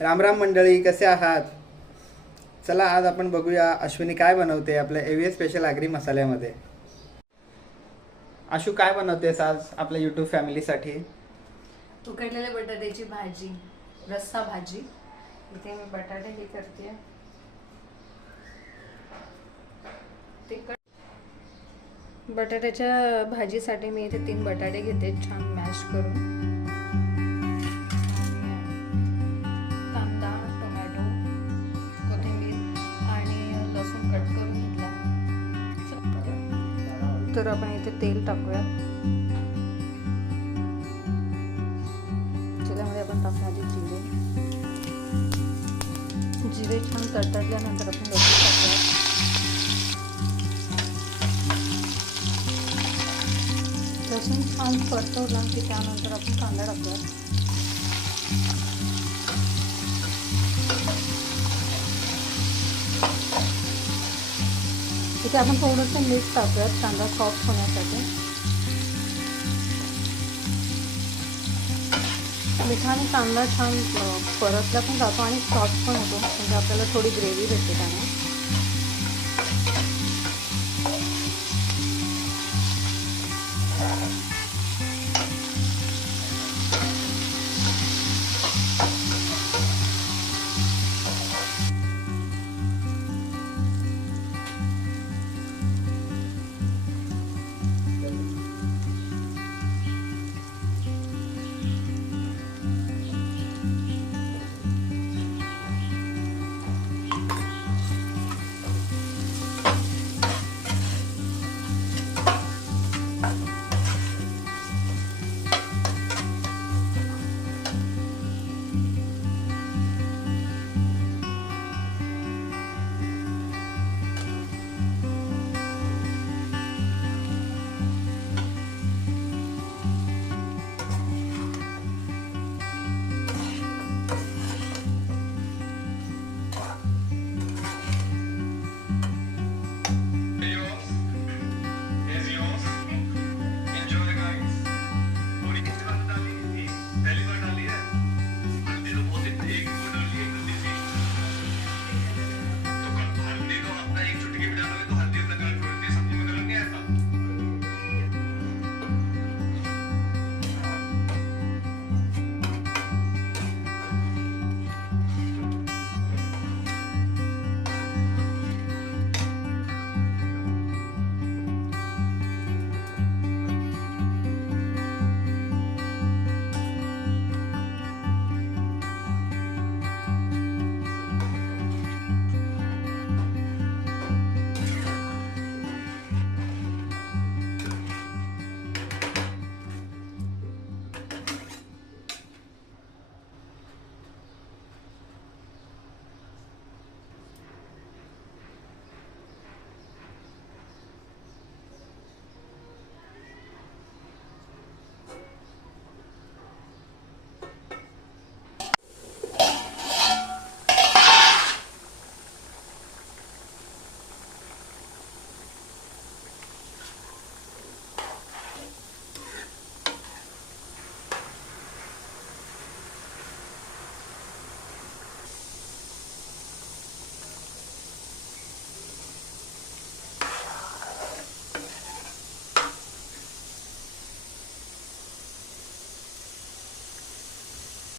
राम राम मंडळी, कसे आहात? चला आज आपण बघूया अश्विनी काय बनवते आपल्या एव्हीएस स्पेशल आगरी मसाल्यामध्ये. आशू काय बनवतेस आज आपल्या यूट्यूब फॅमिलीसाठी? उकडलेल्या बटाट्याची भाजी, रस्सा भाजी. इथे मी बटाटे हे करते. बटाट्याच्या भाजीसाठी मी इथे 3 बटाटे घेते, छान मॅश करून. कांदा, टोमॅटो, कोथिंबीर आणि लसूण कट करून घेतला. तर आपण इथे तेल टाकूया. त्याच्यामध्ये आपण टाकूया आधी जिरे छान तडतडल्यानंतर आपण लसूण टाकूया. लसूण छान परतवला की त्यानंतर आपण कांदा टाकूया. इथे आपण थोडंसं मीठ टाकूयात कांदा सॉफ्ट होण्यासाठी. मिठाने कांदा छान परतला पण जातो आणि सॉफ्ट पण होतो, म्हणजे आपल्याला थोडी ग्रेव्ही भेटते त्याने.